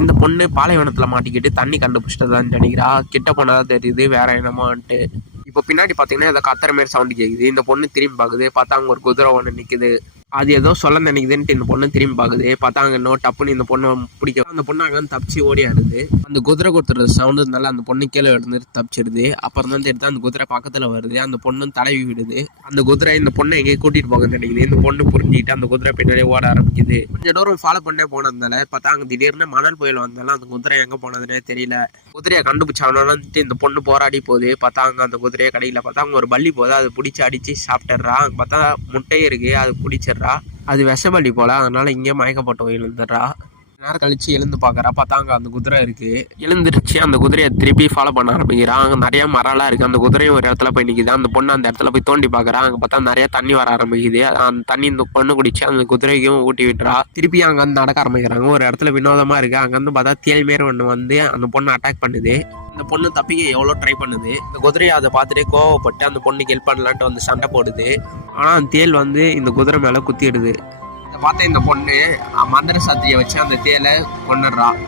இந்த பொண்ணு பாலைவனத்தில் மாட்டிக்கிட்டு தண்ணி கண்டுபிடிச்சிட்டதான்னு நினைக்கிறா. கிட்ட போனதான் தெரியுது வேற என்னமான்ட்டு. இப்போ பின்னாடி பார்த்தீங்கன்னா ஏதோ கத்துற மாதிரி சவுண்டு கேட்குது. இந்த பொண்ணு திரும்பி பார்க்குது. பார்த்தா அங்கே ஒரு குதிரை ஒன்று நிற்குது. அது ஏதோ சொல்ல நினைக்குதுன்ட்டு இந்த பொண்ணு திரும்பி பார்க்குது. பார்த்தா அங்கே இன்னும் டப்புன்னு இந்த பொண்ணை பிடிக்கும். அந்த பொண்ணு அங்கே தப்பிச்சு ஓடியாடுது. அந்த குதிரை கொடுத்துற சவுண்டுனால அந்த பொண்ணு கீழே விழுந்து தப்பிச்சிடுது. அப்புறம் தான் தெரியுது அந்த குதிரை பக்கத்தில் வருது. அந்த பொண்ணு தடவி விடுது. அந்த குதிரை இந்த பொண்ணை எங்கேயும் கூட்டிட்டு போகுதுன்னு நினைக்குது. இந்த பொண்ணு புரிஞ்சுக்கிட்டு அந்த குதிரை பின்னாடியே ஓட ஆரம்பிக்குது. கொஞ்சம் தூரம் ஃபாலோ பண்ணே போனதுனால பார்த்தா அங்கே திடீர்னு மணல் புயல் வந்தாலும் அந்த குதிரை எங்கே போனதுன்னே தெரியல. குதிரையை கண்டுபிடிச்சாங்கன்ட்டு இந்த பொண்ணு போராடி போகுது. பார்த்தா அங்கே அந்த குதிரையை கடையில் பார்த்தா அங்கே ஒரு பள்ளி போகுது. அதை பிடிச்சி அடித்து சாப்பிட்டுறா. பார்த்தா முட்டையே இருக்கு, அது பிடிச்சிடுறா. அது விஷபலி போல, அதனால இங்கே மயக்கப்பட்டு எழுந்துடுறா. நேரம் கழிச்சு எழுந்து பார்க்குறா. பார்த்தா அங்கே அந்த குதிரை இருக்கு. எழுந்துருச்சு அந்த குதிரையை திருப்பி ஃபாலோ பண்ண ஆரம்பிக்கிறான். அங்கே நிறைய மரம்லாம் இருக்கு. அந்த குதிரையும் ஒரு இடத்துல போய் நிற்கிது. அந்த பொண்ணு அந்த இடத்துல போய் தோண்டி பார்க்குறான். அங்கே பார்த்தா நிறைய தண்ணி வர ஆரம்பிக்குது. அந்த தண்ணி இந்த பொண்ணு குடிச்சு அந்த குதிரைக்கும் ஊட்டி விட்டுறா. திருப்பி அங்கே வந்து நடக்க ஆரம்பிக்கிறாங்க. ஒரு இடத்துல வினோதமாக இருக்கு. அங்கேருந்து பார்த்தா தேல் மாரி ஒன்று வந்து அந்த பொண்ணு அட்டாக் பண்ணுது. இந்த பொண்ணு தப்பிக்க எவ்வளோ ட்ரை பண்ணுது. இந்த குதிரையை அதை பார்த்துட்டு கோவப்பட்டு அந்த பொண்ணுக்கு ஹெல்ப் பண்ணலான்ட்டு வந்து சண்டை போடுது. ஆனால் அந்த தேல் வந்து இந்த குதிரை மேலே குத்திடுது. இதை பார்த்த இந்த பொண்ணு மந்திர சத்தியை வச்சு அந்த தேலை கொண்டுடுறா.